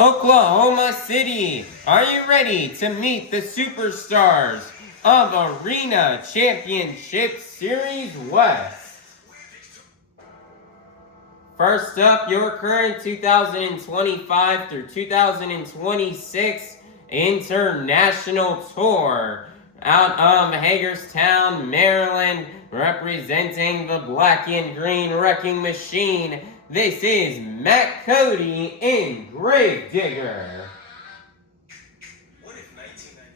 Oklahoma City, are you ready to meet the superstars of Arena Championship Series West? First up, your current 2025 through 2026 International Tour out of Hagerstown, Maryland, representing the black and green wrecking machine. This is Matt Cody in Granger. What if 1990?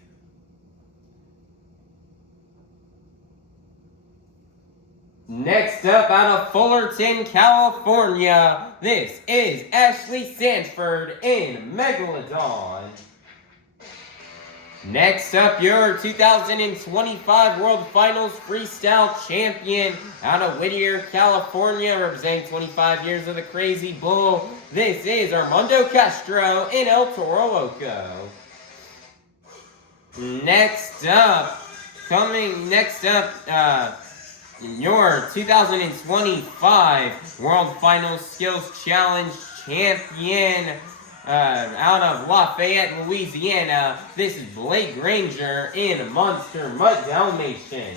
Next up, out of Fullerton, California, this is Ashley Sanford in Megalodon. Next up, your 2025 World Finals Freestyle Champion out of Whittier, California, representing 25 years of the Crazy Bull. This is Armando Castro in El Toro, Loco. Next up, your 2025 World Finals Skills Challenge Champion out of Lafayette, Louisiana. This is Blake Granger in Monster Mutt Dalmatian.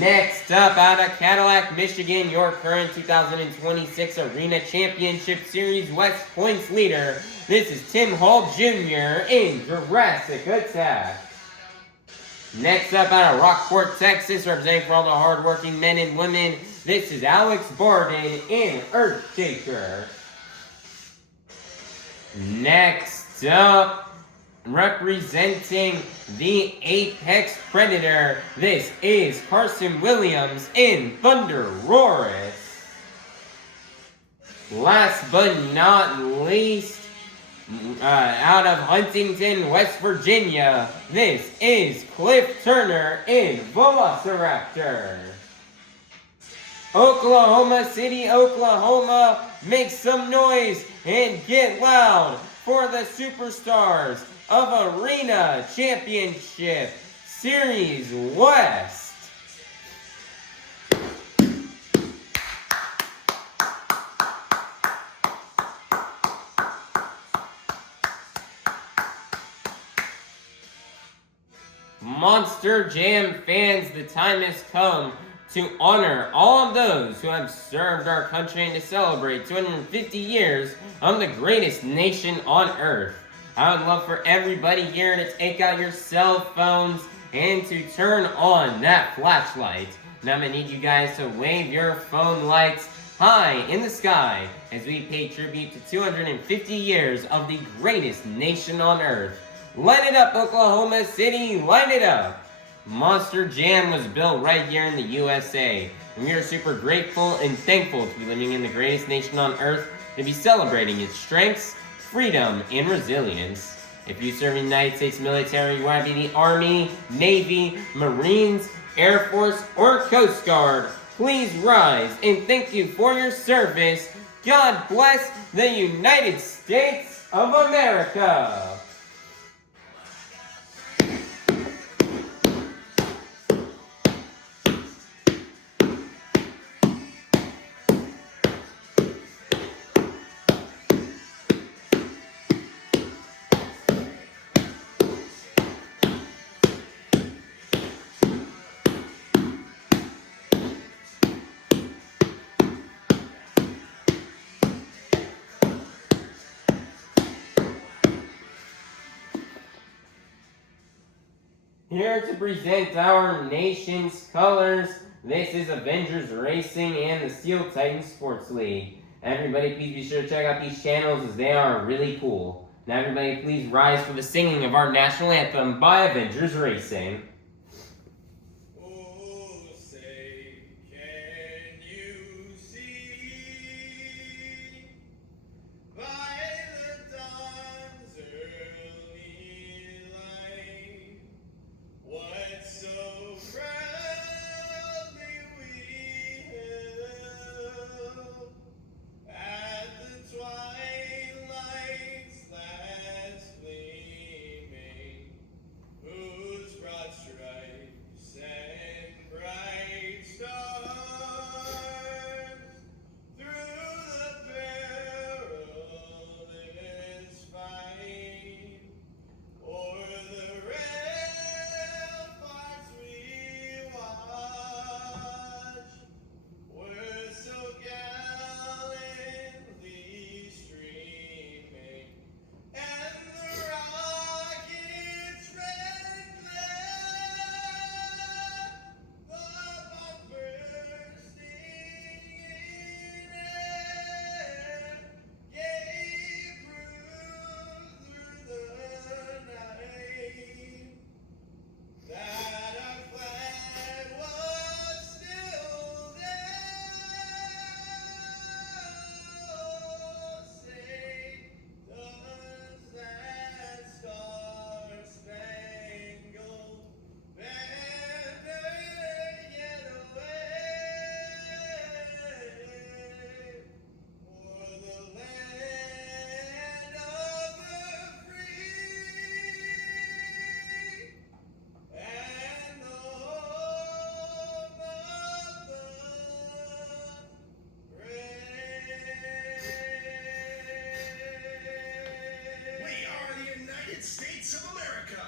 Next up, out of Cadillac, Michigan, your current 2026 Arena Championship Series West points leader. This is Tim Hall Jr. in Jurassic Attack. Next up, out of Rockport, Texas, representing for all the hardworking men and women, this is Alex Bardin in Earthshaker. Next up, representing the Apex Predator, this is Carson Williams in ThunderRoarus. Last but not least, out of Huntington, West Virginia, this is Cliff Turner in Velociraptor. Oklahoma City, Oklahoma, make some noise and get loud for the superstars of Arena Championship Series West. Monster Jam fans, the time has come to honor all of those who have served our country and to celebrate 250 years of the greatest nation on earth. I would love for everybody here to take out your cell phones and to turn on that flashlight. And I'm going to need you guys to wave your phone lights high in the sky as we pay tribute to 250 years of the greatest nation on earth. Light it up, Oklahoma City, light it up! Monster Jam was built right here in the USA, and we are super grateful and thankful to be living in the greatest nation on earth, to be celebrating its strengths, freedom, and resilience. If you serve in the United States military, whether it be the Army, Navy, Marines, Air Force, or Coast Guard, please rise and thank you for your service. God bless the United States of America. Here to present our nation's colors, this is Avengers Racing and the Steel Titan Sports League. Everybody, please be sure to check out these channels as they are really cool. Now, everybody, please rise for the singing of our national anthem by Avengers Racing. Oh, say, can you see by the dawn's early light what so proudly we hailed at the twilight's last gleaming, whose broad stripes and bright stars through the perilous fight o'er the ramparts we watched were so gallantly streaming, and the rocket's red glare, the bomb bursting in air, gave proof through the night that our flag was still there. Say, does that star-spangled banner yet wave o'er the land of the free and the home of the brave? We are the United States of America.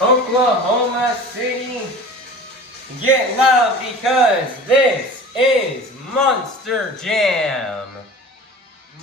Oklahoma City, get loud because this is Monster Jam.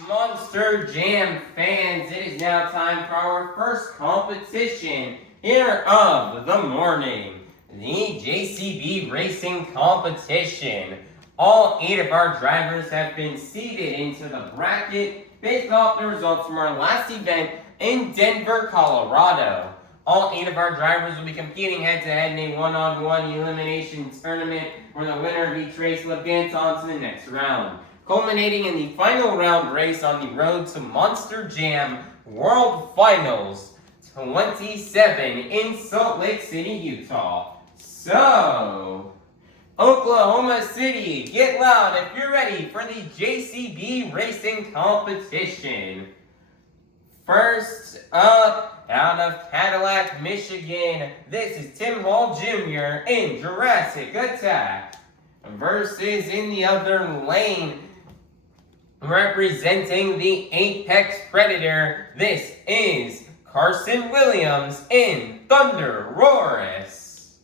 Monster Jam fans, it is now time for our first competition here of the morning, the JCB Racing Competition. All 8 of our drivers have been seeded into the bracket based off the results from our last event in Denver, Colorado. All 8 of our drivers will be competing head-to-head in a one-on-one elimination tournament where the winner of each race will advance on to the next round, culminating in the final round race on the road to Monster Jam World Finals 27 in Salt Lake City, Utah. So, Oklahoma City, get loud if you're ready for the JCB Racing Competition. First up, out of Cadillac, Michigan, this is Tim Hall Jr. in Jurassic Attack. Versus in the other lane, representing the Apex Predator, this is Carson Williams in ThunderRoarus,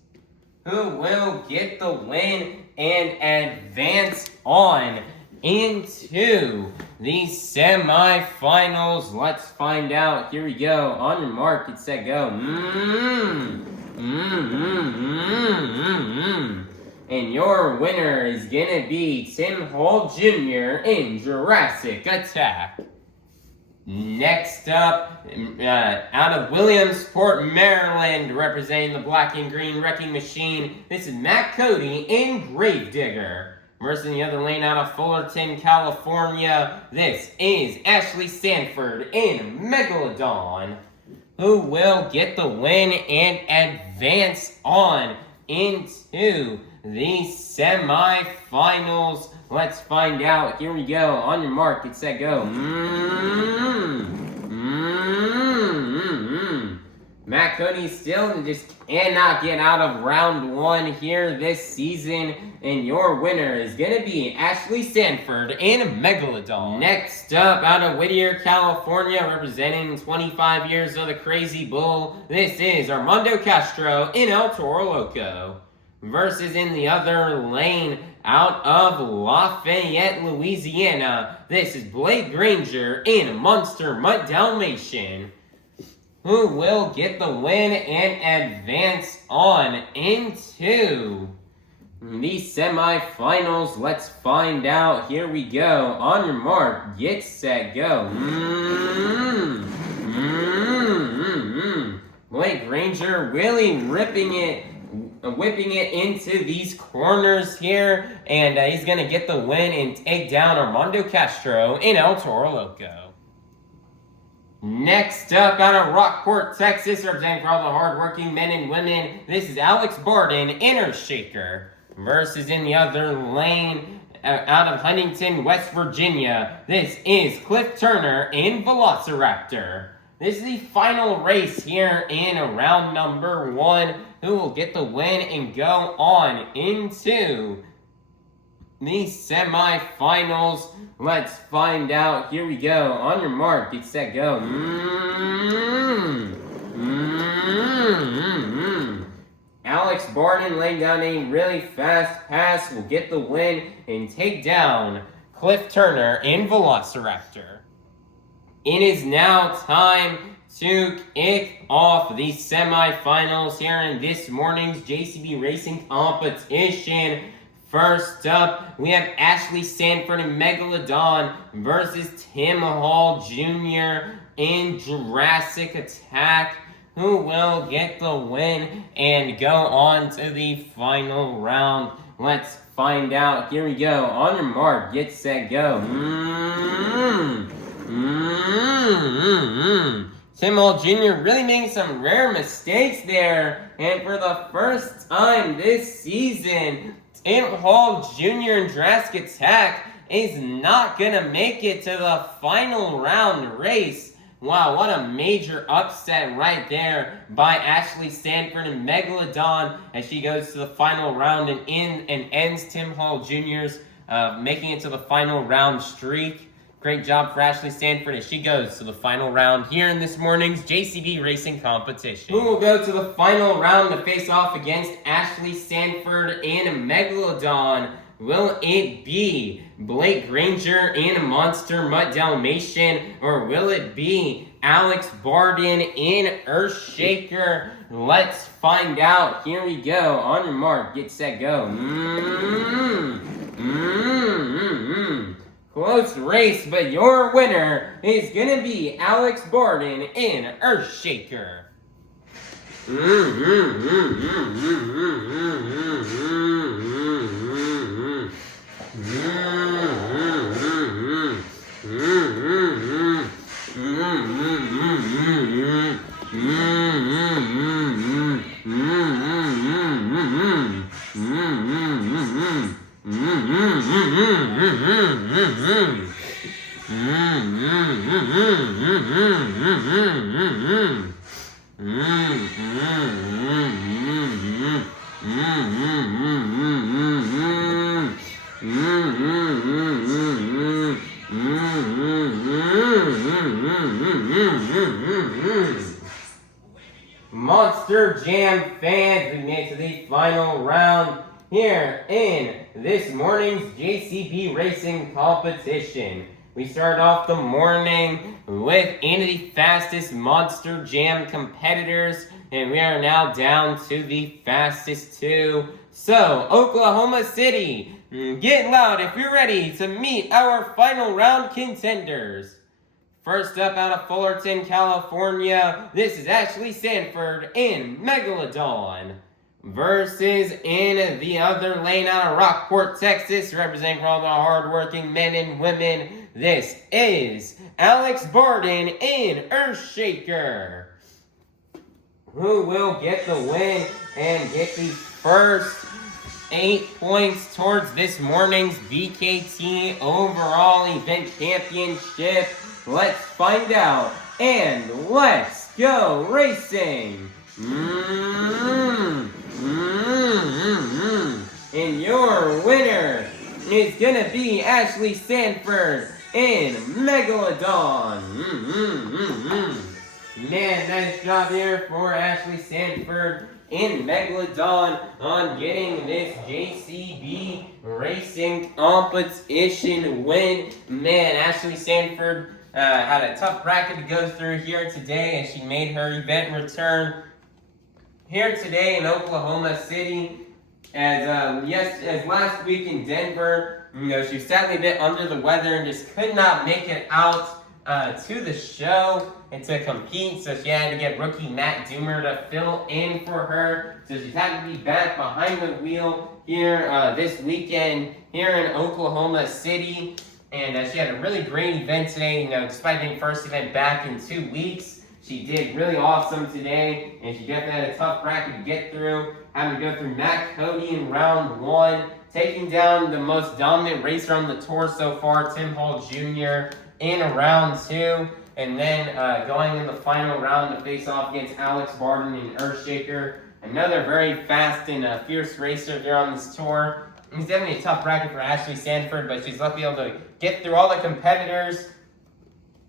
who will get the win and advance on into the semifinals. Let's find out. Here we go. On your mark, get set, go. And your winner is gonna be Tim Hall Jr. in Jurassic Attack. Next up, out of Williamsport, Maryland, representing the black and green wrecking machine, this is Matt Cody in Gravedigger. Versus in the other lane, out of Fullerton, California, this is Ashley Sanford in Megalodon, who will get the win and advance on into the semifinals. Let's find out. Here we go. On your mark, get set, go. Matt Cody still just cannot get out of round 1 here this season, and your winner is going to be Ashley Sanford in Megalodon. Next up, out of Whittier, California, representing 25 years of the Crazy Bull, this is Armando Castro in El Toro Loco. Versus in the other lane, out of Lafayette, Louisiana, this is Blake Granger in Monster Mutt Dalmatian, who will get the win and advance on into the semifinals. Let's find out. Here we go. On your mark, get set, go. Blake Granger really whipping it into these corners here, and he's gonna get the win and take down Armando Castro in El Toro Loco. Next up, out of Rockport, Texas, representing for all the hardworking men and women, this is Alex Bardin in Earthshaker. Versus in the other lane, out of Huntington, West Virginia, this is Cliff Turner in Velociraptor. This is the final race here in round number 1, who will get the win and go on into the semifinals. Let's find out. Here we go. On your mark, get set, go. Alex Bardin laying down a really fast pass will get the win and take down Cliff Turner in Velociraptor. It is now time to kick off the semifinals here in this morning's JCB Racing Competition. First up, we have Ashley Sanford in Megalodon versus Tim Hall Jr. in Jurassic Attack, who will get the win and go on to the final round. Let's find out. Here we go. On your mark, get set, go. Tim Hall Jr. really making some rare mistakes there, and for the first time this season, Tim Hall Jr. in Jurassic Attack is not gonna make it to the final round race Wow, what a major upset right there by Ashley Sanford and Megalodon as she goes to the final round and ends Tim Hall Jr.'s making it to the final round streak. Great job for Ashley Sanford as she goes to the final round here in this morning's JCB Racing Competition. Who will go to the final round to face off against Ashley Sanford and Megalodon? Will it be Blake Granger and Monster Mutt Dalmatian, or will it be Alex Bardin in Earthshaker? Let's find out. Here we go. On your mark, get set, go. Close race, but your winner is gonna be Alex Bardin in Earthshaker. Monster Jam fans, we made it to the final round here in this morning's JCB Racing Competition. We started off the morning with the fastest Monster Jam competitors, and we are now down to the fastest two. So, Oklahoma City, get loud if you're ready to meet our final round contenders. First up out of Fullerton, California, this is Ashley Sanford in Megalodon. Versus in the other lane out of Rockport, Texas, representing for all the hardworking men and women, this is Alex Bardin in Earthshaker. Who will get the win and get the first 8 points towards this morning's BKT overall event championship? Let's find out, and let's go racing! And your winner is gonna be Ashley Sanford in Megalodon. Man, nice job here for Ashley Sanford in Megalodon on getting this JCB Racing Competition win. Man, Ashley Sanford had a tough bracket to go through here today, and she made her event return here today in Oklahoma City. As last week in Denver, she was sadly a bit under the weather and just could not make it out to the show and to compete, so she had to get rookie Matt Doomer to fill in for her. So she's had to be back behind the wheel here this weekend here in Oklahoma City. And she had a really great event today, despite being first event back in 2 weeks. She did really awesome today, and she definitely had a tough bracket to get through. Having to go through Matt Cody in round 1, taking down the most dominant racer on the tour so far, Tim Hall Jr., in round 2. And then going in the final round to face off against Alex Bardin in Earthshaker. Another very fast and fierce racer there on this tour. It's definitely a tough bracket for Ashley Sanford, but she's lucky able to get through all the competitors.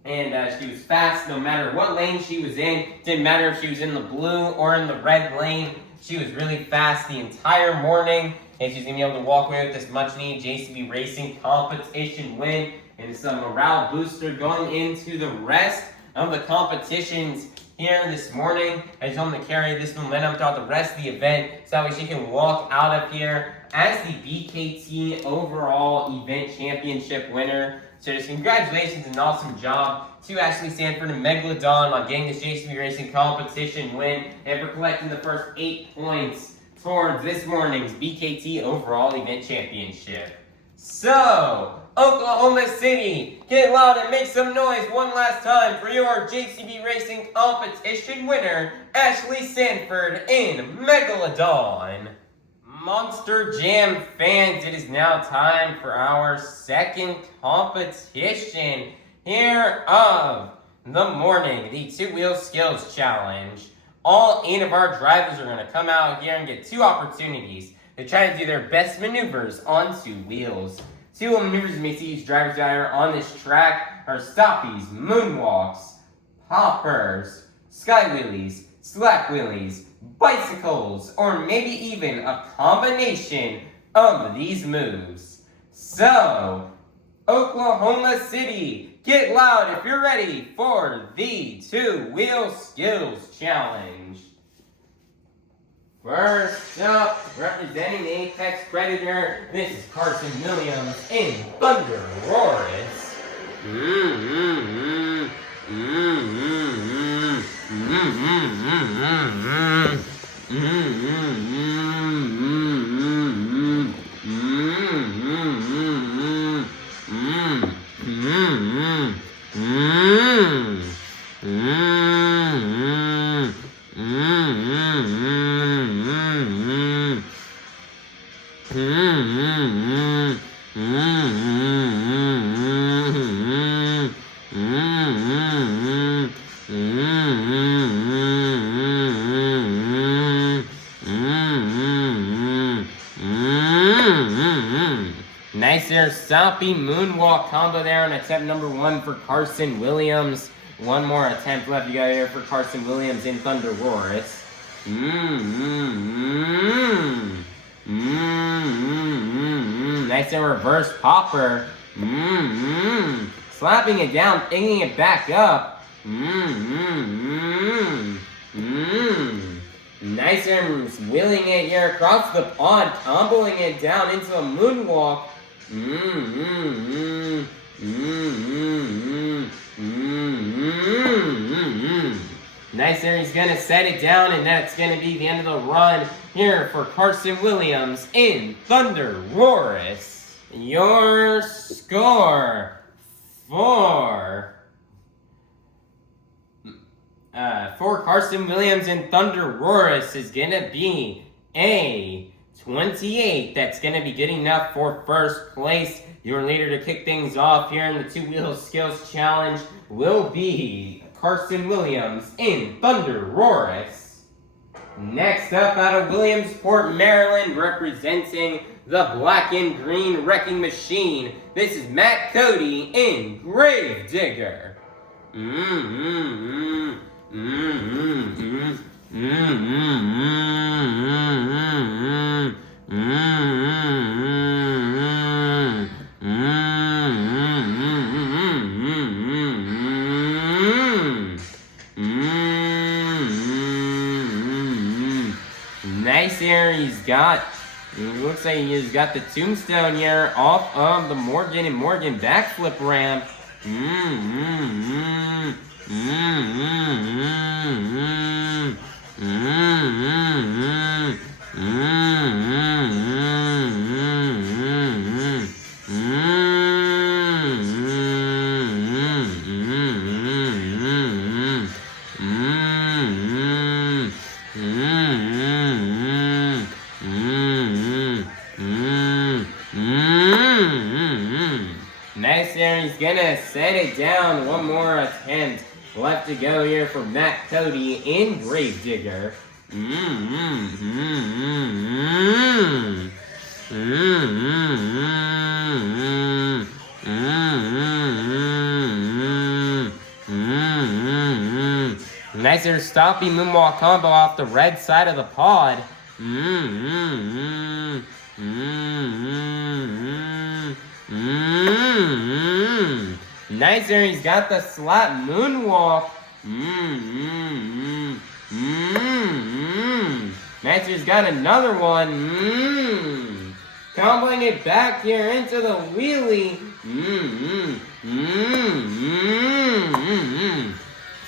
And she was fast no matter what lane she was in. Didn't matter if she was in the blue or in the red lane. She was really fast the entire morning. And she's going to be able to walk away with this much-needed JCB Racing Competition win. And it's a morale booster going into the rest of the competitions here this morning. I just want to carry this momentum throughout the rest of the event so that way she can walk out of here as the BKT overall event championship winner. So just congratulations and an awesome job to Ashley Sanford and Megalodon on getting this JCB Racing Competition win and for collecting the first 8 points towards this morning's BKT overall event championship. So, Oklahoma City, get loud and make some noise one last time for your JCB Racing Competition winner, Ashley Sanford in Megalodon. Monster Jam fans, it is now time for our second competition here of the morning, the two-wheel skills challenge. All 8 of our drivers are going to come out here and get 2 opportunities to try to do their best maneuvers on 2 wheels. 2 maneuvers you may see these drivers out here on this track are stoppies, moonwalks, hoppers, sky wheelies, slack wheelies, bicycles, or maybe even a combination of these moves. So, Oklahoma City, get loud if you're ready for the two-wheel skills challenge. First up, representing the Apex Predator, this is Carson Williams in ThunderRoarus. Nice there, stompy moonwalk combo there on attempt number 1 for Carson Williams. One more attempt left. You got here for Carson Williams in ThunderRoarus. Nice and reverse popper. Slapping it down, picking it back up. Nice and wheeling it here across the pond, comboing it down into a moonwalk. Nice there, he's gonna set it down, and that's gonna be the end of the run here for Carson Williams in ThunderRoarus. Your score for Carson Williams in ThunderRoarus is gonna be a 28. That's gonna be good enough for first place. Your leader to kick things off here in the two-wheel skills challenge will be Carson Williams in ThunderRoarus. Next up, out of Williamsport, Maryland, representing the black and green wrecking machine, this is Matt Cody in Gravedigger. Nice here, looks like he's got the tombstone here off of the Morgan and Morgan backflip ramp. Nice there, he's gonna set it down. One more attempt left to go here for Matt Cody in Gravedigger. Nice there, stoppy moonwalk combo off the red side of the pod. Nice there, he's got the slap moonwalk. Nice there, he's got another one. Comboing it back here into the wheelie.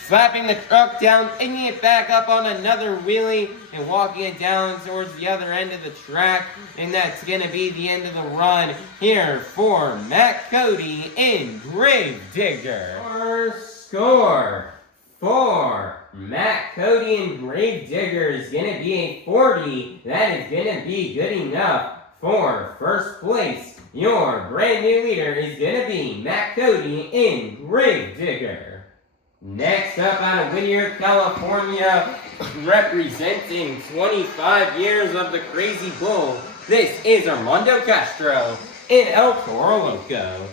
Slapping the truck down, picking it back up on another wheelie, and walking it down towards the other end of the track. And that's going to be the end of the run here for Matt Cody in Gravedigger. Our score for Matt Cody in Gravedigger is going to be a 40. That is going to be good enough for first place. Your brand new leader is going to be Matt Cody in Gravedigger. Next up out of Whittier, California, representing 25 years of the Crazy Bull, this is Armando Castro in El Toro Loco.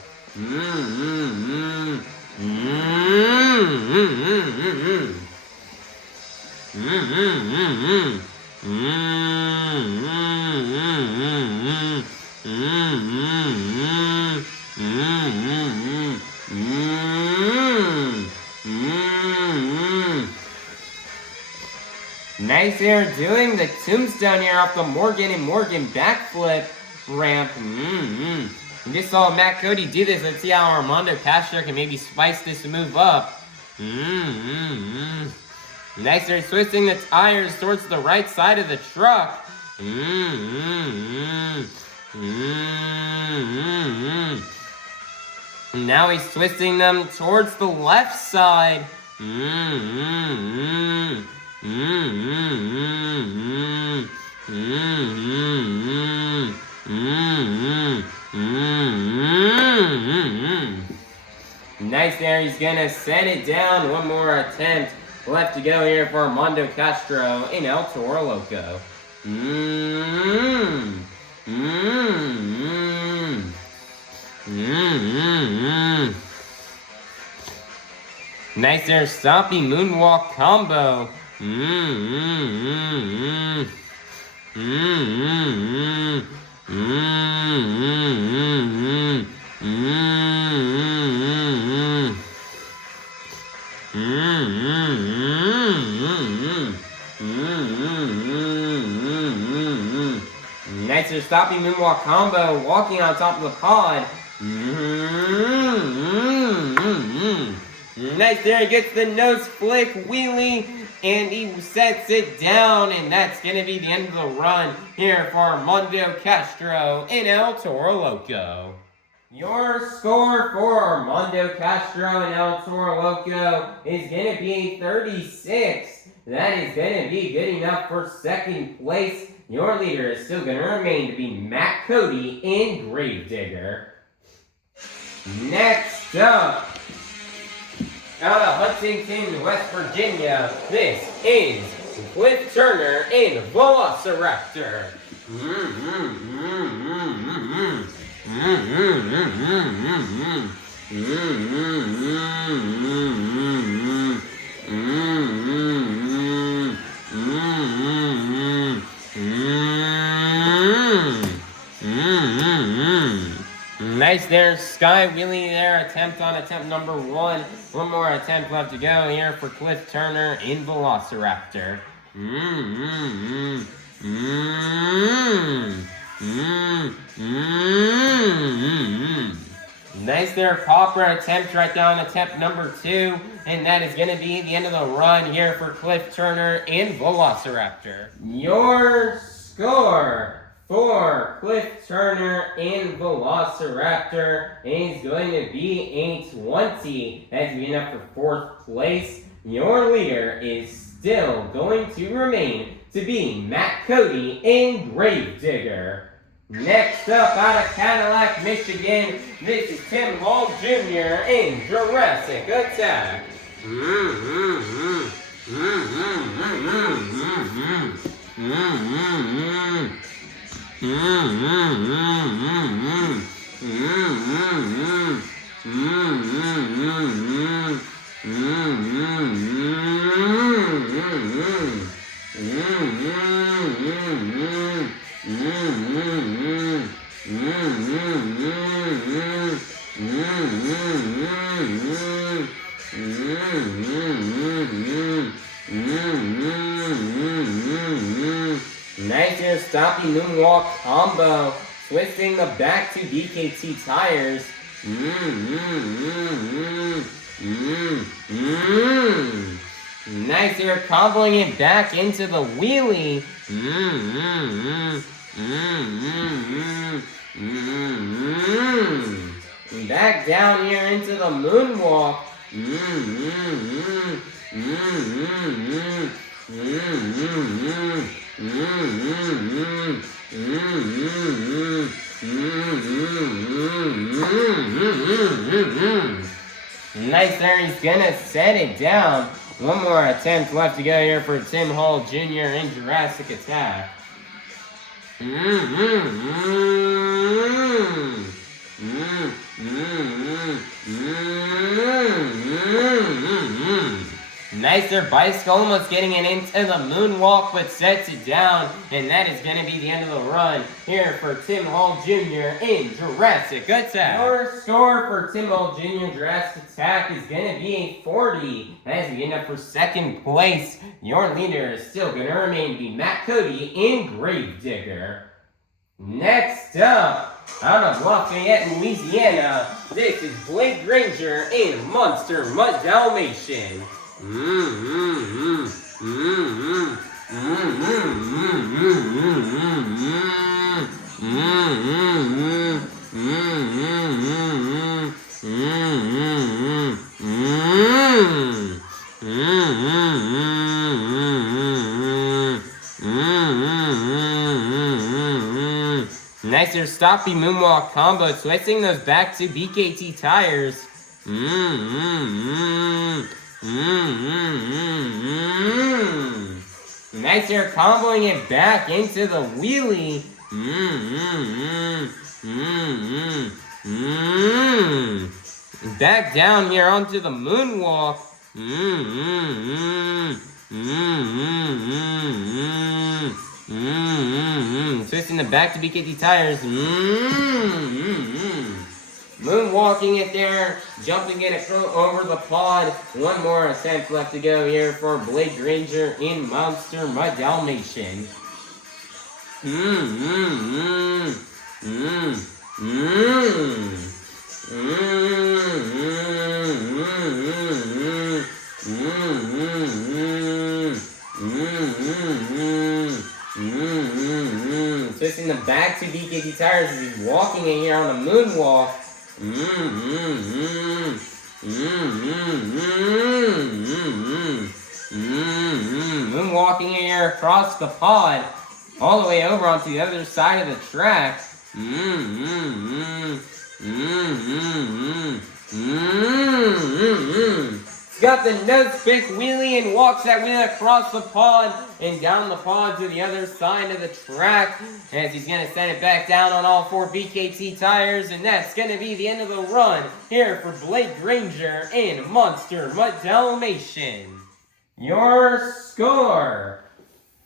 Nice there doing the tombstone here off the Morgan and Morgan backflip ramp. We just saw Matt Cody do this. Let's see how Armando Castro can maybe spice this move up. Nice there twisting the tires towards the right side of the truck. Now he's twisting them towards the left side. Nice there, he's gonna set it down. One more attempt left to go here for Armando Castro in El Toro Loco. Nice there, stomping moonwalk combo. Nice there, stopping moonwalk combo, walking on top of the pod. Nice there, he gets the nose flick wheelie, and he sets it down, and that's going to be the end of the run here for Armando Castro in El Toro Loco. Your score for Armando Castro in El Toro Loco is going to be 36. That is going to be good enough for second place. Your leader is still going to remain to be Matt Cody in Gravedigger. Next up, out of Huntington, West Virginia, this is Cliff Turner in Velociraptor. Nice there, sky wheelie there, attempt number one. One more attempt left to go here for Cliff Turner in Velociraptor. Nice there, popper attempt right down attempt number two. And that is going to be the end of the run here for Cliff Turner in Velociraptor. Your score for Cliff Turner in Velociraptor is going to be a 20. That's good enough for fourth place. Your leader is still going to remain to be Matt Cody in Gravedigger. Next up, out of Cadillac, Michigan, this is Tim Hall Jr. in Jurassic Attack. Nice here, stopping moonwalk combo, twisting the back to DKT tires. Nice here, comboing it back into the wheelie. Back down here into the moonwalk. Nice there, he's gonna set it down. One more attempt left to go here for Tim Hall Jr. in Jurassic Attack. Nice there, Bicycle almost getting it into the moonwalk, but sets it down, and that is going to be the end of the run here for Tim Hall Jr. in Jurassic Attack. Your score for Tim Hall Jr. Jurassic Attack is going to be a 40. As we end up for second place, your leader is still going to remain to be Matt Cody in Gravedigger. Next up, out of Lafayette, Louisiana, this is Blake Granger in Monster Mutt Dalmatian. Nicer stoppy moonwalk combo, switching those back to BKT tires. Nice here, comboing it back into the wheelie. Back down here onto the moonwalk. Twisting it back to BKT tires. Moonwalking it there, jumping it over the pod. One more attempt left to go here for Blake Granger in Monster Mutt Dalmatian. Twisting the back to BKT tires as he's walking in here on the moonwalk. Moonwalking here across the pod, all the way over onto the other side of the track. He's got the nose pick wheelie and walks that wheel across the pod and down the pod to the other side of the track as he's going to set it back down on all four BKT tires, and that's going to be the end of the run here for Blake Granger in Monster Mutt Dalmatian. Your score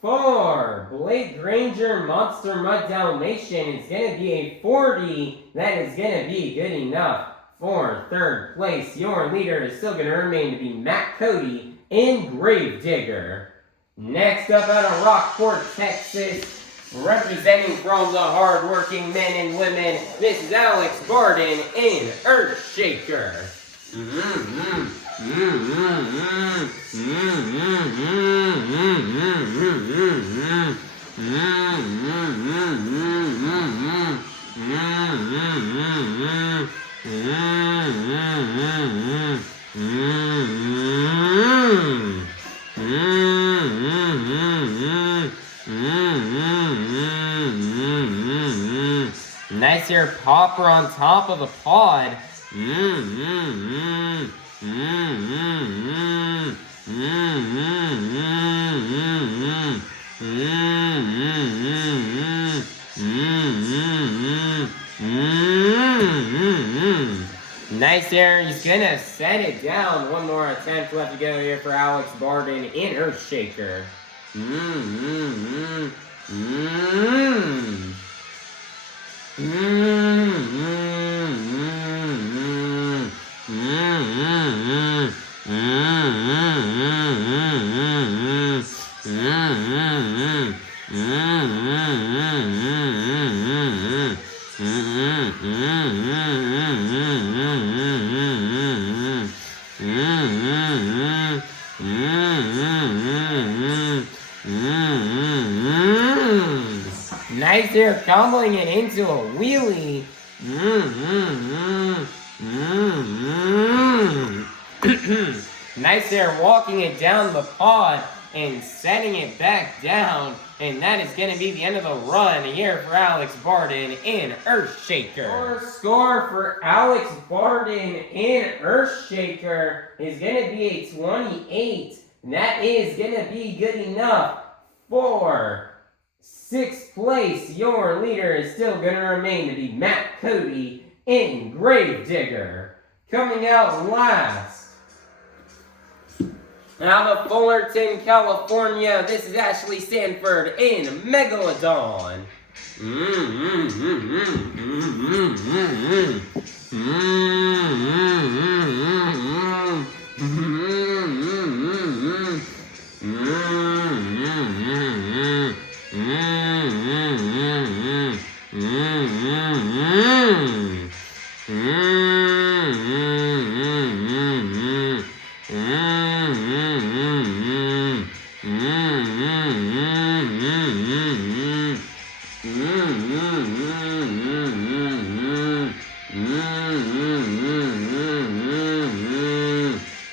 for Blake Granger Monster Mutt Dalmatian is going to be a 40. That is going to be good enough for third place. Your leader is still going to remain to be Matt Cody in Gravedigger. Next up out of Rockport, Texas, representing from the hard-working men and women, this is Alex Bardin in Earthshaker. Nice here, popper on top of the pod. Nice there, he's gonna set it down. One more attempt left to go here for Alex Bardin in Earthshaker. Nice there, comboing it into a wheelie. Nice there, walking it down the pod, and setting it back down. And that is going to be the end of the run here for Alex Bardin in Earthshaker. Score for Alex Bardin in Earthshaker is going to be a 28. And that is going to be good enough for 6th place. Your leader is still going to remain to be Matt Cody in Gravedigger. Coming out last, out of Fullerton, California, this is Ashley Sanford in Megalodon.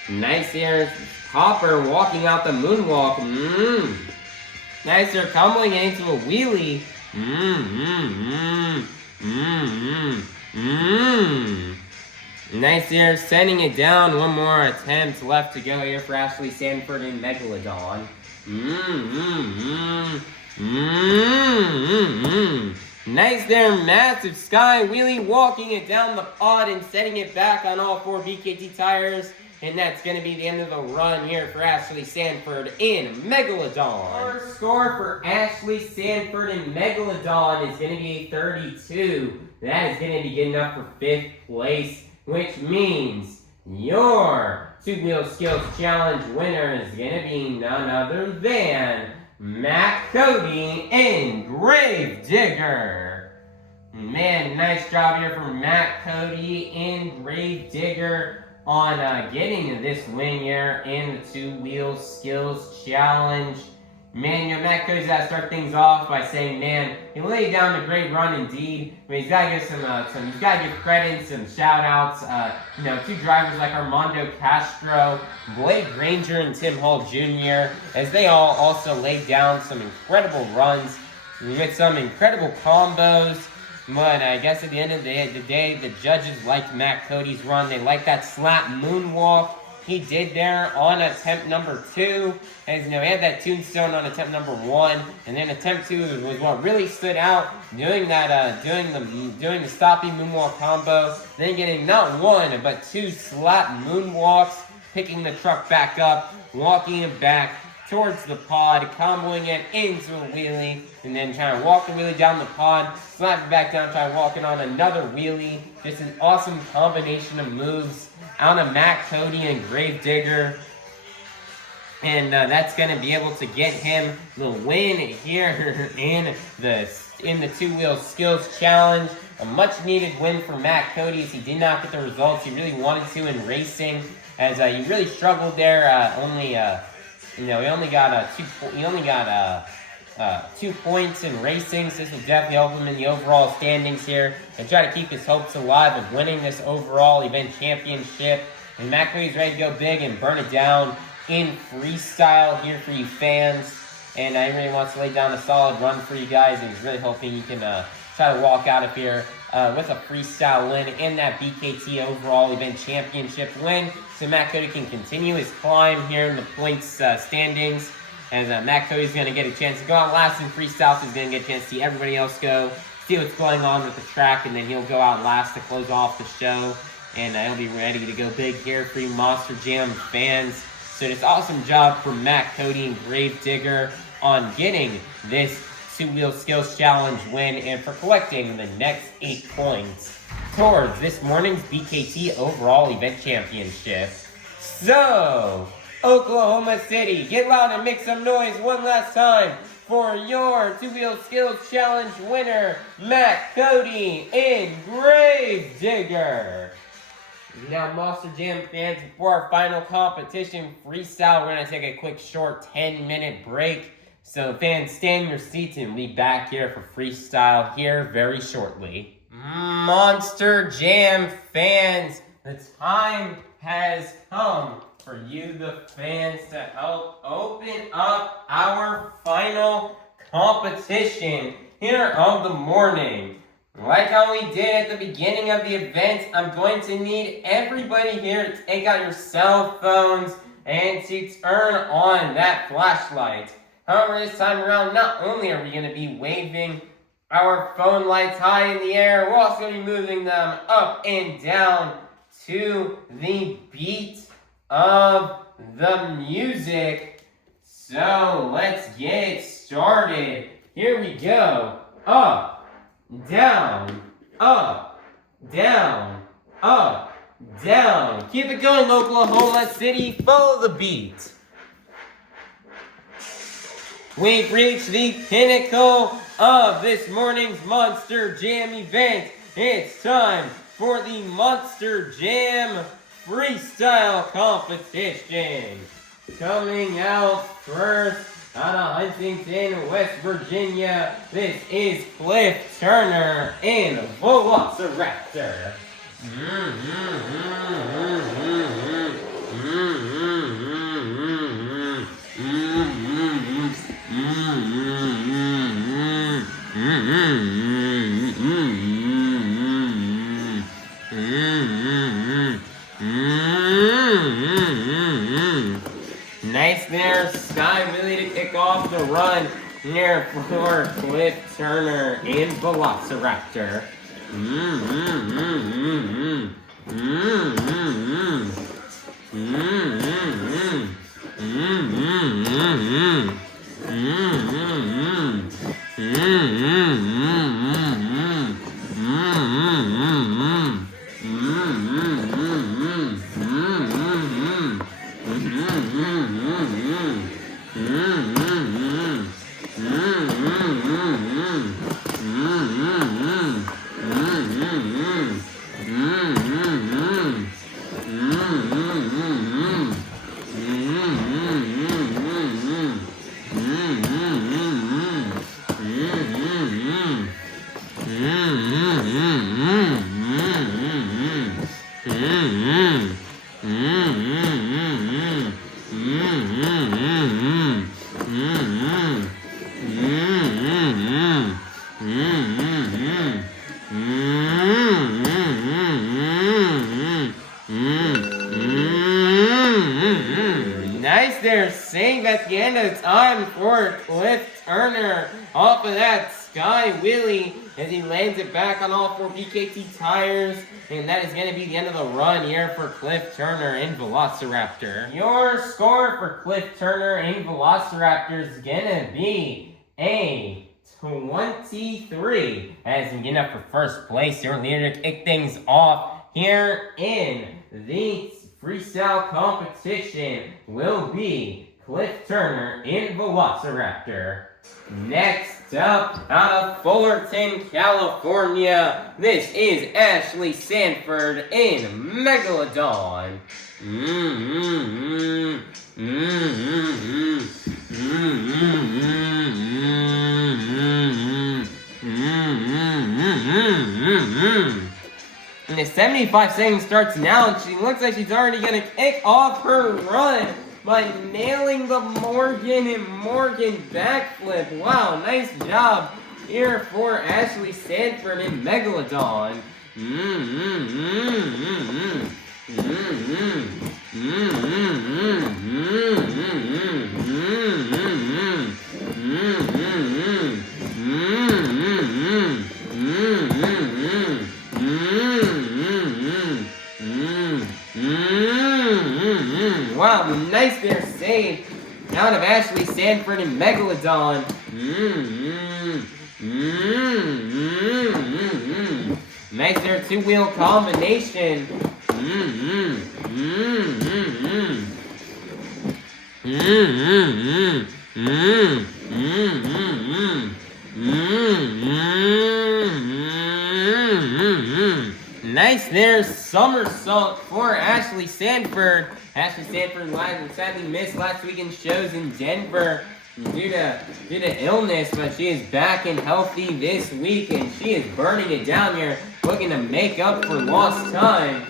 Nice here, Hopper walking out the moonwalk. Nice here, tumbling into a wheelie. Nice here, sending it down. One more attempt left to go here for Ashley Sanford in Megalodon. Nice there, massive sky wheelie, walking it down the pod and setting it back on all 4 BKT tires. And that's going to be the end of the run here for Ashley Sanford in Megalodon. Our score for Ashley Sanford in Megalodon is going to be a 32. That is going to be good enough for 5th place, which means your 2-Wheel Skills Challenge winner is going to be none other than Matt Cody in Gravedigger. Man, nice job here from Matt Cody in Gravedigger on getting this win here in the 2-Wheel Skills Challenge. Man, Matt Cody's got to start things off by saying, man, he laid down a great run indeed. But he's got to give he's got to give credit and some shout outs. 2 drivers like Armando, Castro, Blake Granger, and Tim Hall Jr., as they all also laid down some incredible runs with some incredible combos. But I guess at the end of the day, the judges liked Matt Cody's run. They liked that slap moonwalk he did there on attempt number 2. As he had that tombstone on attempt number 1, and then attempt 2 was what really stood out. Doing that, doing the stopping moonwalk combo, then getting not 1 but 2 slap moonwalks, picking the truck back up, walking it back towards the pod, comboing it into a wheelie, and then trying to walk the wheelie down the pod, slap it back down, try walking on another wheelie. Just an awesome combination of moves out of Matt Cody and Gravedigger. And that's going to be able to get him the win here in the 2-Wheel Skills Challenge. A much-needed win for Matt Cody, as he did not get the results he really wanted to in racing, as he really struggled there. He only got 2 points in racing, so this will definitely help him in the overall standings here and try to keep his hopes alive of winning this overall event championship. And Matt Cody's ready to go big and burn it down in freestyle here for you fans. And he really wants to lay down a solid run for you guys, and he's really hoping he can try to walk out of here with a freestyle win and that BKT overall event championship win, so Matt Cody can continue his climb here in the points standings. As Matt Cody's going to get a chance to go out last in freestyle, so he's going to get a chance to see everybody else go, see what's going on with the track, and then he'll go out last to close off the show. And he'll be ready to go big here for you Monster Jam fans. So just awesome job from Matt Cody and Gravedigger on getting this 2-Wheel Skills Challenge win and for collecting the next 8 points towards this morning's BKT overall event championship. So, Oklahoma City, get loud and make some noise one last time for your 2-Wheel Skills Challenge winner, Matt Cody in Gravedigger. Now, Monster Jam fans, before our final competition, freestyle, we're going to take a quick short 10-minute break. So, fans, stay in your seats and we'll be back here for freestyle here very shortly. Monster Jam fans, the time has come for you, the fans, to help open up our final competition here of the morning. Like how we did at the beginning of the event, I'm going to need everybody here to take out your cell phones and to turn on that flashlight. However, this time around, not only are we going to be waving our phone lights high in the air, we're also going to be moving them up and down to the beat of the music. So let's get started. Here we go. Up, down, up, down, up, down. Keep it going, Oklahoma City. Follow the beat. We've reached the pinnacle of this morning's Monster Jam event. It's time for the Monster Jam Freestyle Competition. Coming out first out of Huntington, West Virginia, this is Cliff Turner in Velociraptor. Nice there, Sky Willie to kick off the run here for Cliff Turner in Velociraptor. Nice there, save at the end of time for Cliff Turner off of that Sky Willie as he lands it back on all four PKT tires, and that is going to be the end of the run here for Cliff Turner in Velociraptor. Your score for Cliff Turner in Velociraptor is going to be a 23 as we get up for first place. Your leader to kick things off here in the freestyle competition will be Cliff Turner in Velociraptor. Next up, out of Fullerton, California, this is Ashley Sanford in Megalodon. And the 75 seconds starts now, and she looks like she's already going to kick off her run by nailing the Morgan and Morgan backflip. Wow, nice job here for Ashley Sanford in Megalodon. Wow, nice there save out of Ashley Sanford and Megalodon. Nice there two-wheel combination. Nice there somersault for Ashley Sanford. Ashley Sanford sadly missed last weekend's shows in Denver due to illness, but she is back and healthy this week, and she is burning it down here, looking to make up for lost time.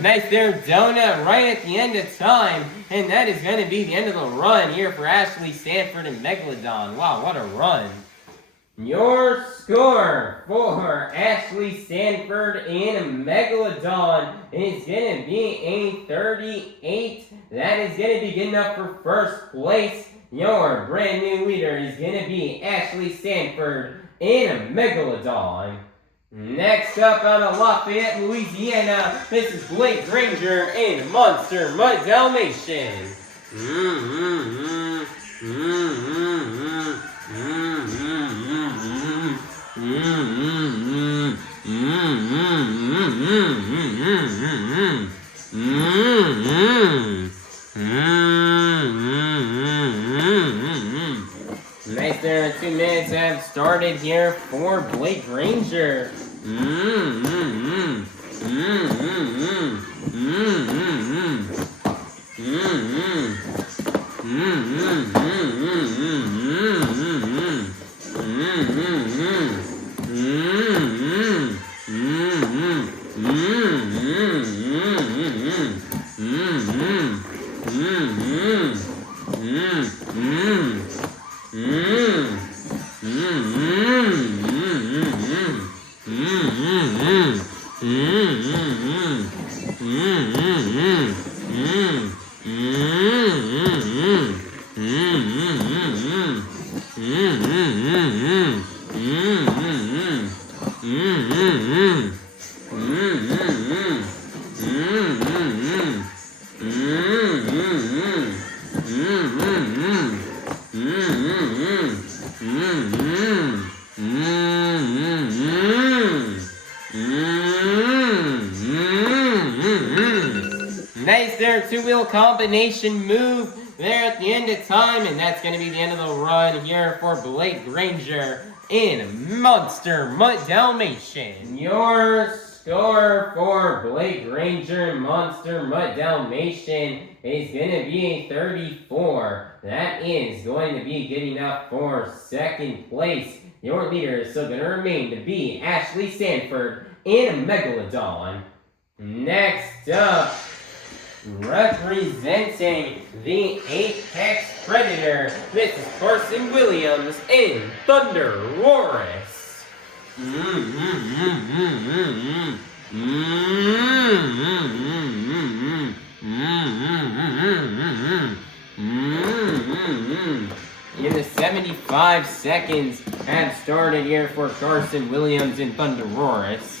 Nice there, donut, right at the end of time. And that is going to be the end of the run here for Ashley, Sanford, and Megalodon. Wow, what a run. Your score for Ashley, Sanford, and Megalodon is going to be a 38. That is going to be good enough for first place. Your brand new leader is going to be Ashley, Sanford, and Megalodon. Next up out of Lafayette, Louisiana, this is Blake Granger and Monster Mutt Dalmatian. Nice there, 2 minutes have started here for Blake Granger. Nice there, 2-wheel combination move there at the end of time, and that's going to be the end of the run here for Blake Granger in Monster Mutt Dalmatian. Your score for Blake Granger and Monster Mutt Dalmatian is going to be a 34. That is going to be good enough for second place. Your leader is still going to remain to be Ashley, Sanford, and Megalodon. Next up, representing the Apex Predator, this is Carson Williams in ThunderRoarus. In the 75 seconds have started here for Carson Williams in ThunderRoarus.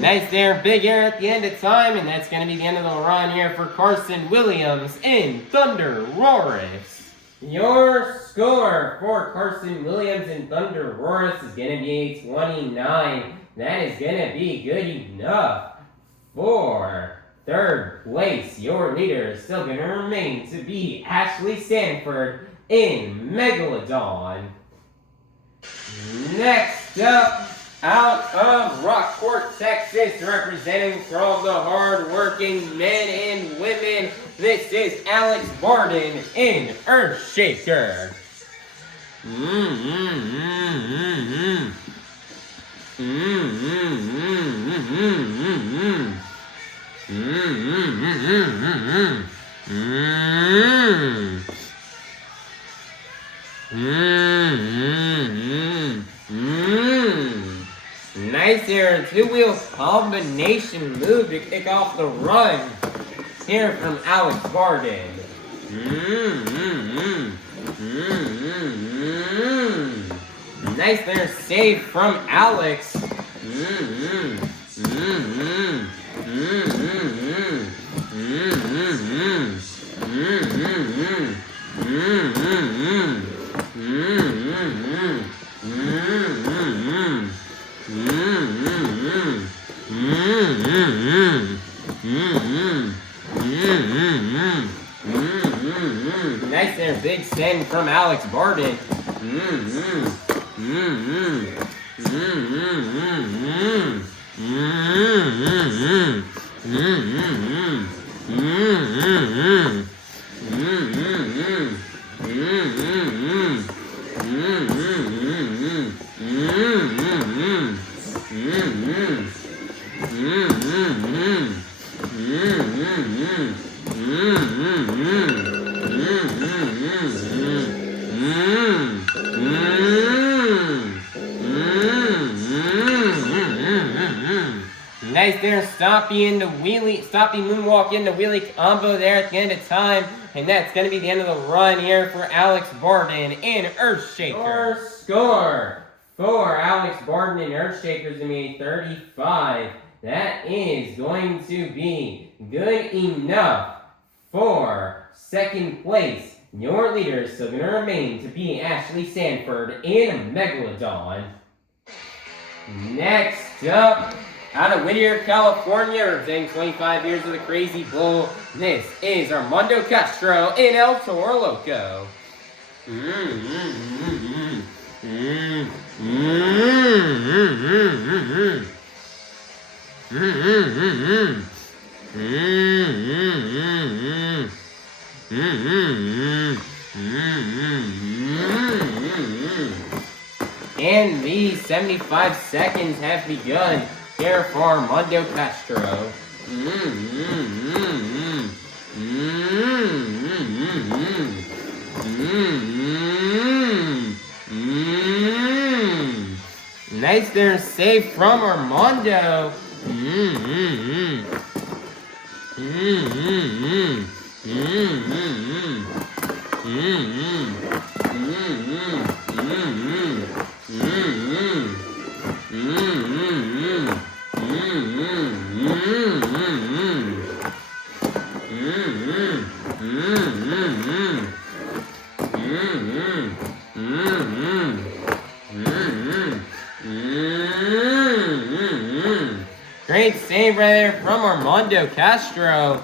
Nice there, big air at the end of time, and that's going to be the end of the run here for Carson Williams in ThunderRoarus. Your score for Carson Williams in ThunderRoarus is going to be a 29. That is going to be good enough for third place. Your leader is still going to remain to be Ashley Sanford in Megalodon. Next up, out of Rockport, Texas, representing for all the hard-working men and women, this is Alex Bardin in Earthshaker. Nice there, two-wheel combination move to kick off the run here from Alex Bardin. Nice there, save from Alex. Nice there, big send from Alex Bardin. Nice there, stoppy moonwalk into wheelie combo there at the end of time. And that's going to be the end of the run here for Alex Bardin and Earthshaker. Score for Alex Bardin and Earthshaker is going to be 35. That is going to be good enough for second place. Your leader is still going to remain to be Ashley Sanford in Megalodon. Next up, out of Whittier, California, representing 25 years of the Crazy Bull, this is Armando Castro in El Toro Loco. And the 75 seconds have begun here for Armando Castro. Nice there, save from Armando. Great save right there from Armando Castro.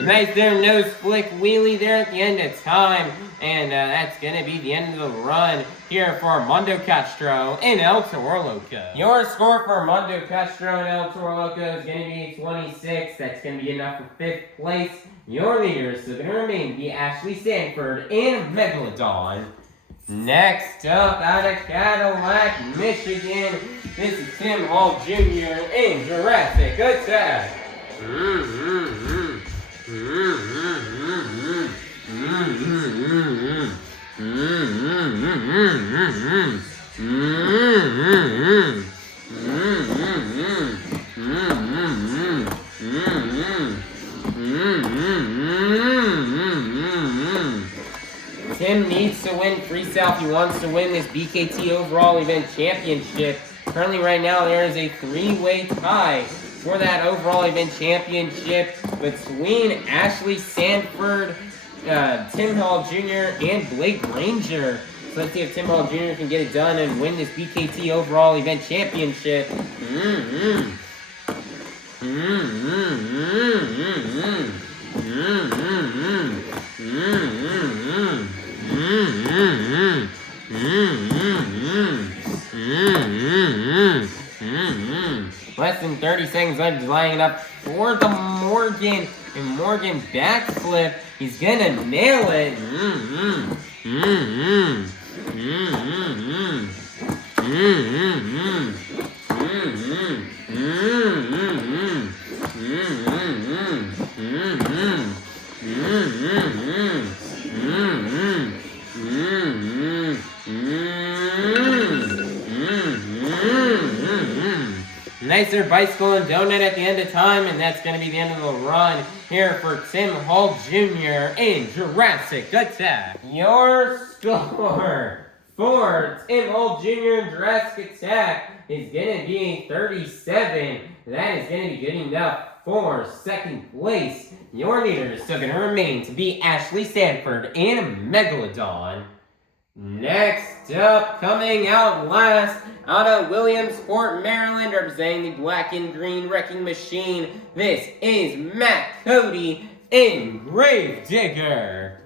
Nice there, nose flick wheelie there at the end of time. And that's going to be the end of the run here for Armando Castro in El Toro Loco. Your score for Armando Castro in El Toro Loco is going to be 26. That's going to be enough for 5th place. Your leader is still going to remain to be Ashley Sanford in Megalodon. Next up, out of Cadillac, Michigan, this is Tim Hall Jr. in Jurassic Attack. Tim needs to win Freestyle if he wants to win this BKT overall event championship. Currently right now there is a 3-way tie for that overall event championship between Ashley Sanford, Tim Hall Jr., and Blake Granger. So let's see if Tim Hall Jr. can get it done and win this BKT overall event championship. Less than 30 30 seconds left. He's lining up for the Morgan backflip. He's gonna nail it. Nice there, bicycle and donut at the end of time, and that's going to be the end of the run here for Tim Hall Jr. in Jurassic Attack. Your score for Tim Hall Jr. in Jurassic Attack is going to be 37. That is going to be good enough for second place. Your leader is still going to remain to be Ashley Sanford in Megalodon. Next up, coming out last, out of Williamsport, Maryland, representing the black and green wrecking machine, this is Matt Cody in Gravedigger.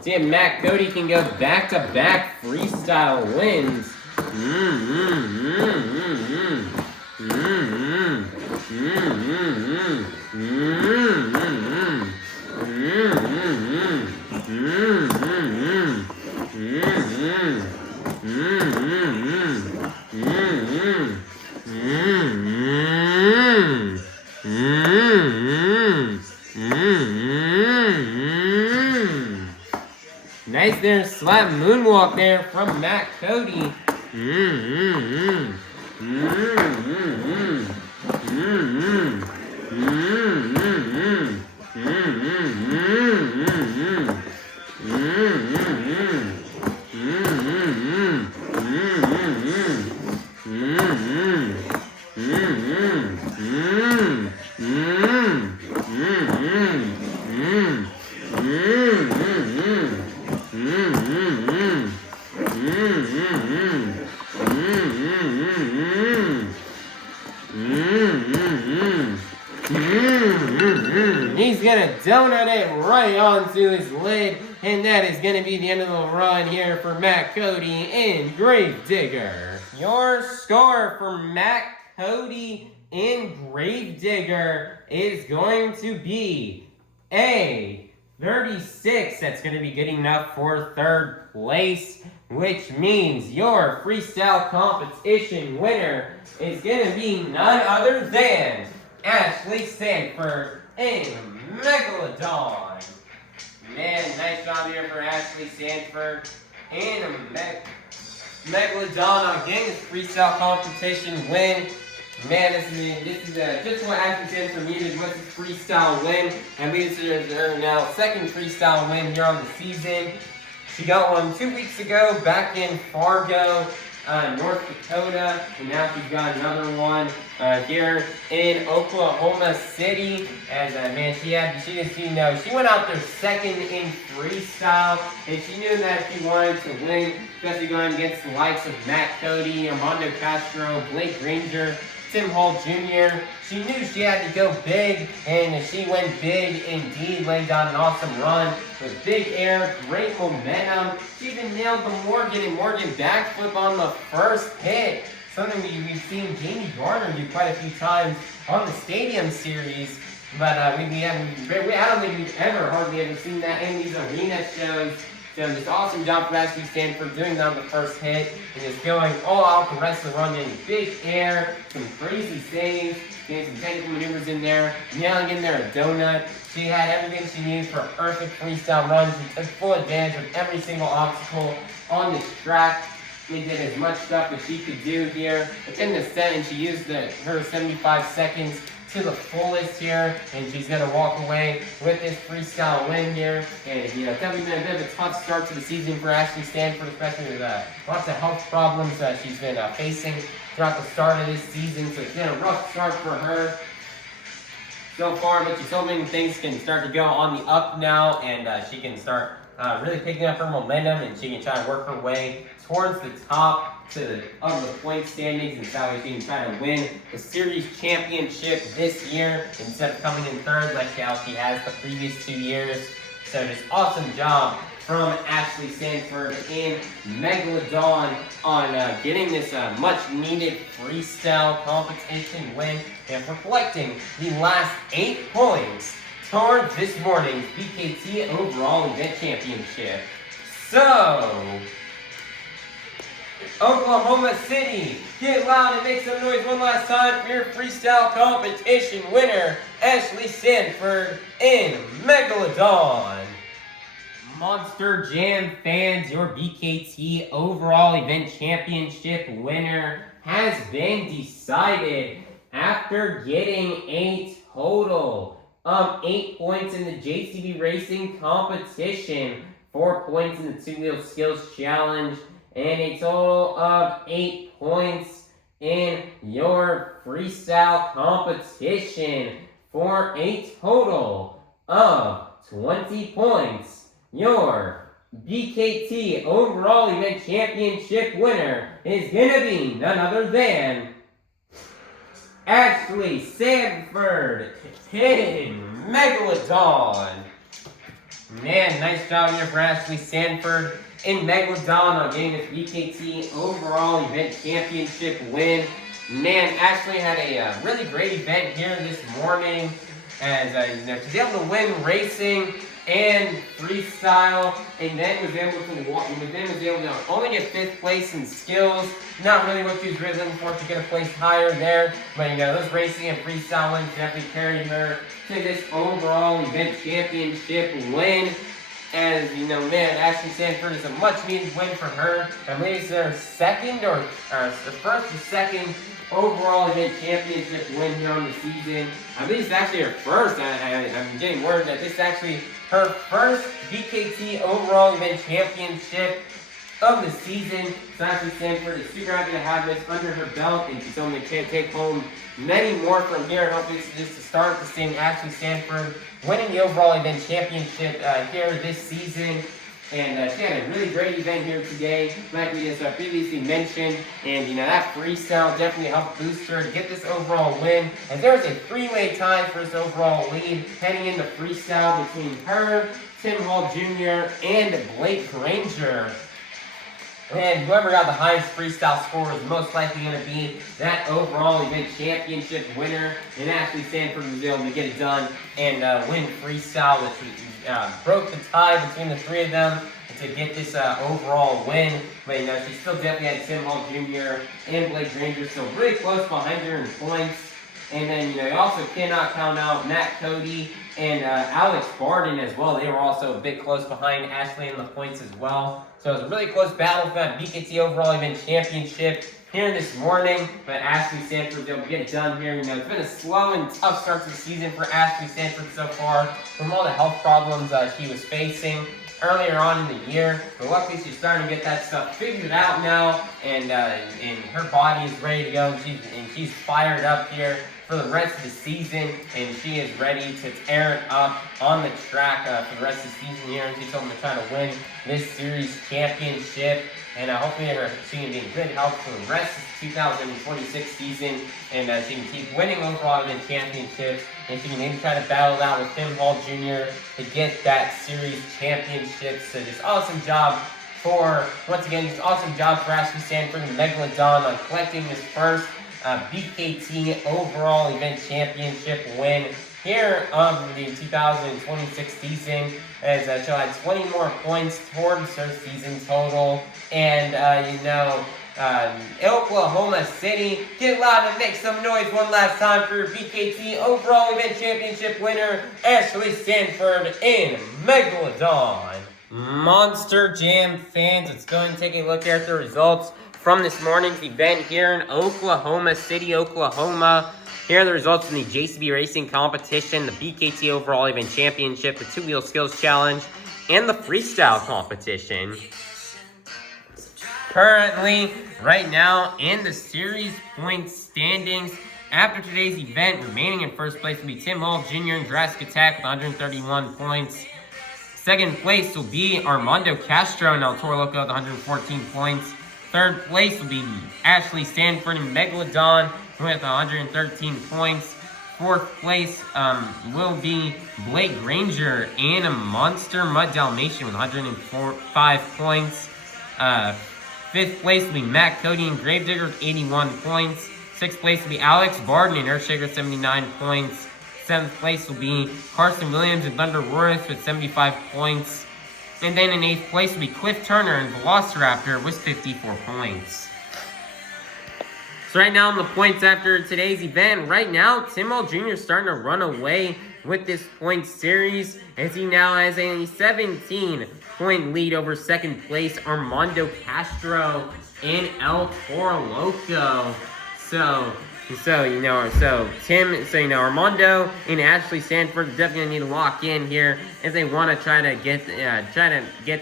See if Matt Cody can go back-to-back freestyle wins. Nice there, slap moonwalk there from Matt Cody. He's gonna donut it right onto his lid, and that is gonna be the end of the run here for Matt Cody in Gravedigger. Your score for Matt Cody in Gravedigger is going to be a 36. That's going to be good enough for third place, which means your freestyle competition winner is going to be none other than Ashley Sanford in Megalodon. Man, nice job here for Ashley Sanford in Megalodon on getting this freestyle competition win. Man, this is just what Ashley Sanford needed was a freestyle win, and we consider her now second freestyle win here on the season. She got one 2 weeks ago back in Fargo, North Dakota, and now she's got another one here in Oklahoma City. As man, she went out there second in freestyle, and she knew that she wanted to win, especially going against the likes of Matt Cody, Armando Castro, Blake Granger, Tim Hall Jr. She knew she had to go big, and she went big indeed, laying down an awesome run with big air, great momentum. She even nailed the Morgan backflip on the first hit, something we've seen Jamie Garner do quite a few times on the Stadium Series, but I don't think we've hardly ever seen that in these arena shows. So this awesome job for Ashley Sanford doing that on the first hit and just going all out the rest of the run in big air, some crazy saves, getting some technical maneuvers in there, nailing in there a donut. She had everything she needed for a perfect freestyle run. She took full advantage of every single obstacle on this track. She did as much stuff as she could do here. In the set, and she used her 75 seconds to the fullest here, and she's gonna walk away with this freestyle win here. And it's definitely been a bit of a tough start to the season for Ashley Sanford, especially with lots of health problems she's been facing throughout the start of this season. So it's been a rough start for her. so far, but she's hoping things can start to go on the up now, and she can start really picking up her momentum, and she can try to work her way towards the top of the point standings, and that way she can try to win the series championship this year instead of coming in third like how she has the previous 2 years. So just awesome job from Ashley Sanford and Megalodon on getting this much needed freestyle competition win and for collecting the last 8 points towards this morning's BKT overall event championship. So, Oklahoma City, get loud and make some noise one last time for your freestyle competition winner, Ashley Sanford and Megalodon. Monster Jam fans, your BKT overall event championship winner has been decided after getting a total of 8 points in the JCB Racing competition, 4 points in the two-wheel skills challenge, and a total of 8 points in your freestyle competition for a total of 20 points. Your BKT overall event championship winner is gonna be none other than Ashley Sanford and Megalodon. Man, nice job here for Ashley Sanford and Megalodon on getting this BKT overall event championship win. Man, Ashley had a really great event here this morning as she's able to win racing and freestyle, and then was able to only get 5th place in skills. Not really what she was really looking for to get a place higher there, but those racing and freestyle wins definitely carried her to this overall event championship win. As man, Ashley Sanford is a much needed win for her. I believe it's her second or first or second overall event championship win here on the season. I believe it's actually her first. I'm getting word that this is actually her first BKT overall event championship of the season. So Ashley Sanford is super happy to have this under her belt, and she's only can take home many more from here. Hopefully this is just the start to seeing Ashley Sanford winning the overall event championship here this season. And she had a really great event here today, like we just previously mentioned. And that freestyle definitely helped boost her to get this overall win. And there's a 3-way tie for this overall lead heading into freestyle between her, Tim Hall Jr., and Blake Granger. And whoever got the highest freestyle score is most likely going to be that overall event championship winner. And Ashley Sanford was able to get it done and win freestyle, which broke the tie between the 3 of them to get this overall win. But she still definitely had Tim Hall Jr. and Blake Granger still really close behind her in points. And then you also cannot count out Matt Cody and Alex Bardin as well. They were also a bit close behind Ashley in the points as well. So it was a really close battle for that BKT overall event championship here this morning. But Ashley Sanford was able to get it done here. It's been a slow and tough start to the season for Ashley Sanford so far from all the health problems she was facing earlier on in the year. But luckily she's starting to get that stuff figured out now, and her body is ready to go, and she's fired up here for the rest of the season, and she is ready to tear it up on the track for the rest of the season here. And she's hoping to try to win this series championship, and hopefully she can be in good health for the rest of the 2026 season, and she can keep winning overall event championships, and she can maybe try to battle it out with Tim Hall Jr. to get that series championship. So just awesome job for Ashley Sanford and Megalodon on collecting this first BKT overall event championship win here of the 2026 season, as she'll have 20 more points towards her season total. And Oklahoma City, get loud and make some noise one last time for your BKT overall event championship winner, Ashley Sanford and Megalodon. Monster Jam fans, let's go and take a look at the results from this morning's event here in Oklahoma City, Oklahoma. Here are the results from the JCB Racing competition, the BKT overall event championship, the two-wheel skills challenge, and the freestyle competition. Currently, right now, in the series point standings, after today's event, remaining in first place will be Tim Hall Jr. and Jurassic Attack with 131 points. Second place will be Armando Castro and Toro Loco with 114 points. Third place will be Ashley Sanford and Megalodon with 113 points. Fourth place will be Blake Granger and a Monster Mutt Dalmatian with 105 points. Fifth place will be Matt Cody and Granger with 81 points. Sixth place will be Alex Bardin and Earthshaker with 79 points. Seventh place will be Carson Williams and ThunderRoarus with 75 points. And then in eighth place will be Cliff Turner and Velociraptor with 54 points. So right now on the points after today's event, right now Tim Hall Jr. is starting to run away with this point series as he now has a 17-point lead over second place Armando Castro and Toro Loco. Armando and Ashley Sanford definitely need to lock in here if they want to try to get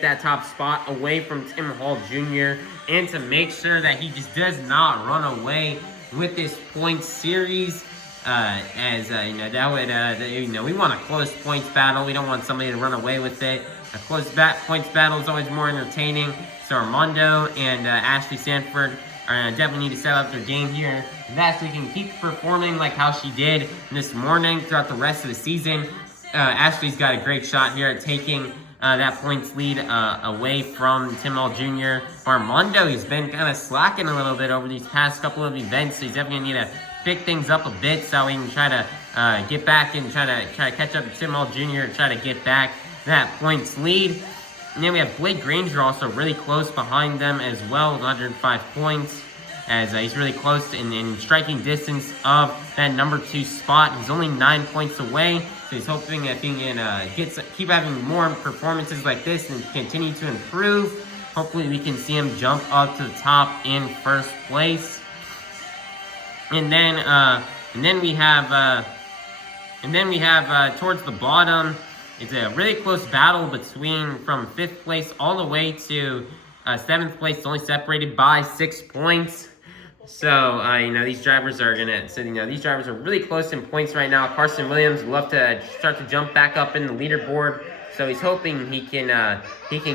that top spot away from Tim Hall Jr. and to make sure that he just does not run away with this point series. We want a close points battle. We don't want somebody to run away with it. A close points battle is always more entertaining. So Armando and Ashley Sanford definitely need to set up their game here. And Ashley can keep performing like how she did this morning throughout the rest of the season. Ashley's got a great shot here at taking that points lead away from Tim Hall Jr. Armando, he's been kind of slacking a little bit over these past couple of events, so he's definitely going to need to pick things up a bit so he can try to get back and try to catch up to Tim Hall Jr. and try to get back that points lead. And then we have Blake Granger also really close behind them as well with 105 points. As he's really close in striking distance of that number 2 spot. He's only 9 points away, so he's hoping that he can keep having more performances like this and continue to improve. Hopefully we can see him jump up to the top in first place. And then we have towards the bottom, it's a really close battle from 5th place all the way to 7th place. It's only separated by 6 points. So, these drivers are these drivers are really close in points right now. Carson Williams would love to start to jump back up in the leaderboard. So he's hoping he can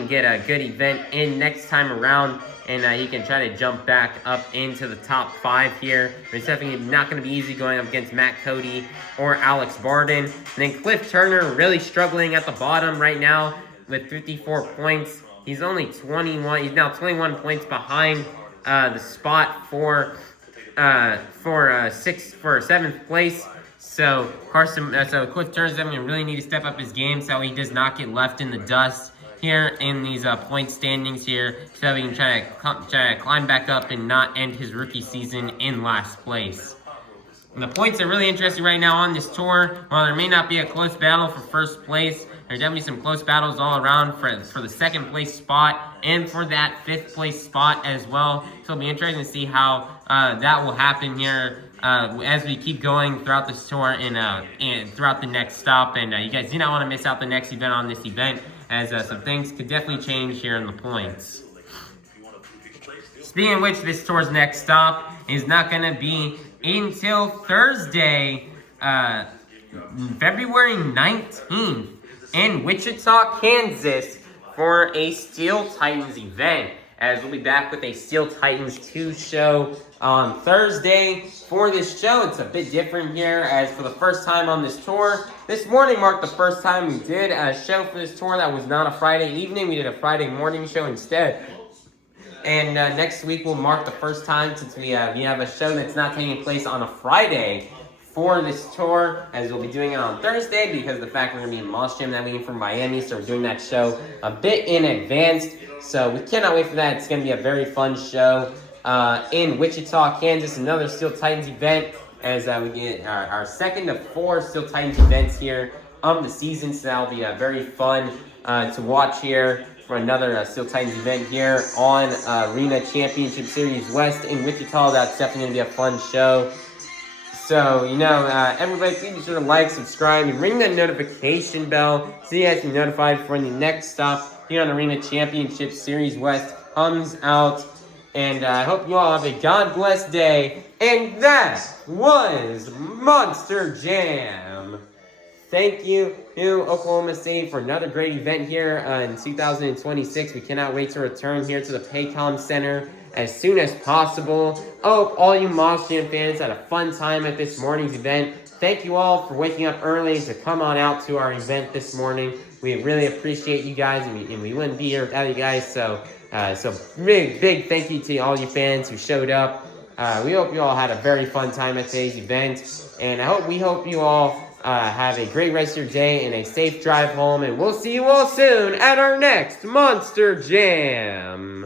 get a good event in next time around, and he can try to jump back up into the top 5 here. But it's definitely not going to be easy going up against Matt Cody or Alex Bardin. And then Cliff Turner really struggling at the bottom right now with 54 points. He's only 21. He's now 21 points behind the spot for 7th place. So Cliff Turner's definitely really need to step up his game so he does not get left in the dust here in these point standings here, so he can try to climb back up and not end his rookie season in last place. And the points are really interesting right now on this tour. While there may not be a close battle for first place, there's definitely some close battles all around for the 2nd place spot and for that 5th place spot as well. So it'll be interesting to see how that will happen here as we keep going throughout this tour and throughout the next stop. And you guys do not want to miss out the next event on this event, as some things could definitely change here in the points. Speaking of which, this tour's next stop is not going to be until Thursday, February 19th in Wichita, Kansas for a Steel Titans event. As we'll be back with a Steel Titans 2 show on Thursday. For this show, it's a bit different here, as for the first time on this tour, this morning marked the first time we did a show for this tour that was not a Friday evening. We did a Friday morning show instead. And next week will mark the first time since we have a show that's not taking place on a Friday for this tour, as we'll be doing it on Thursday because of the fact we're going to be in Moss Jam that weekend from Miami, so we're doing that show a bit in advance. So we cannot wait for that. It's going to be a very fun show in Wichita, Kansas, another Steel Titans event, as we get our 2nd of 4 Steel Titans events here of the season. So that'll be very fun to watch here for another Steel Titans event here on Arena Championship Series West in Wichita. That's definitely going to be a fun show. So, everybody, please be sure to like, subscribe, and ring that notification bell so you guys can be notified for when the next stop here on Arena Championship Series West comes out. And I hope you all have a God bless day. And that was Monster Jam. Thank you to Oklahoma State for another great event here in 2026. We cannot wait to return here to the Paycom Center as soon as possible. I hope all you Monster Jam fans had a fun time at this morning's event. Thank you all for waking up early to come on out to our event this morning. We really appreciate you guys, and we wouldn't be here without you guys. So big thank you to all you fans who showed up. We hope you all had a very fun time at today's event, and we hope you all have a great rest of your day and a safe drive home, and we'll see you all soon at our next Monster Jam.